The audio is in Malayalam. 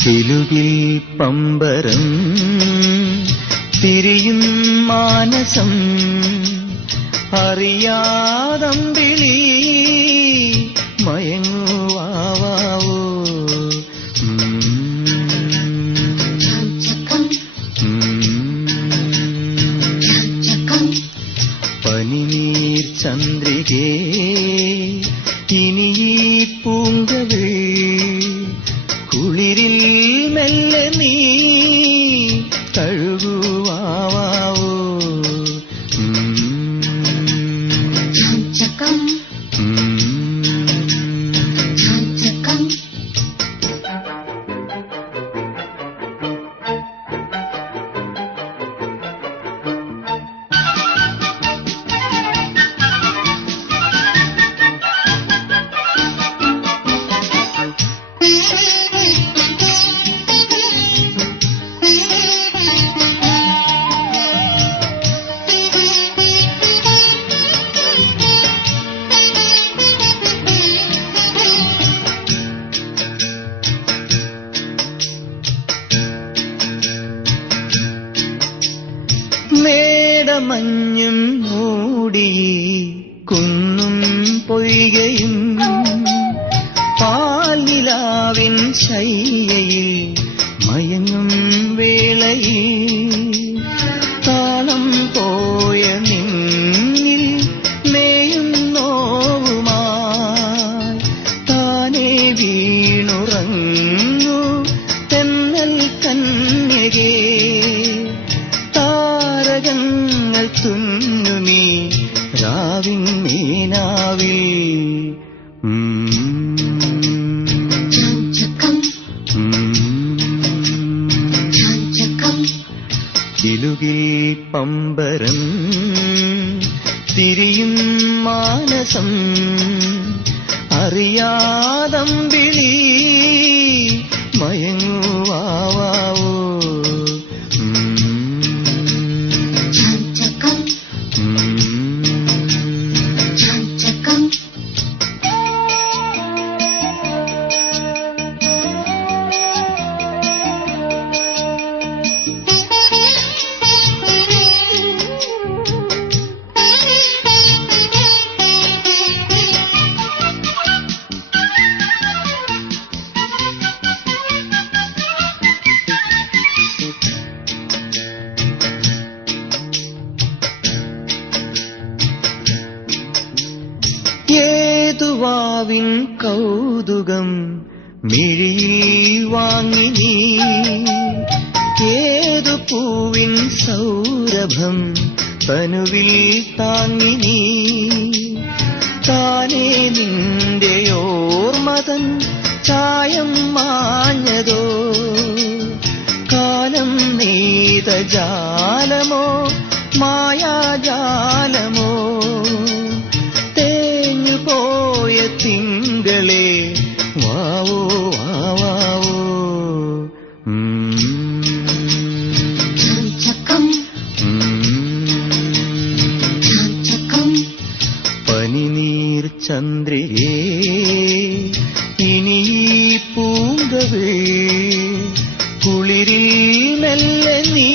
കിലുകിൽ പമ്പരം തിരിയും മാനസം അറിയാതമ്പിളി മയങ്ങുവാവോ പനിനീർ ചന്ദ്രികേ ഇനി ഈ മേടമഞ്ഞും മൂടി കുന്നും പൊയ്കയും രാവിൻ മീനാവിൽ. കിലുകിൽ പമ്പരം തിരിയും മാനസം അറിയാതം മയങ്ങുവാവോ ഏതുവാവിൻ കൗതുകം മിഴിയിൽ വാങ്ങി നീ. ഏതു പൂവിൻ സൗരഭം തനുവിൽ താങ്ങി താനേ നിന്റെ ഓർമ്മതൻ ചായം മാഞ്ഞതോ? കാലം നീതജാലമോ ജാലമോ? പനിനീർ ചന്ദ്രികേ ഇനി പൂങ്കവേ കുളിരിൽ മെല്ലെ നീ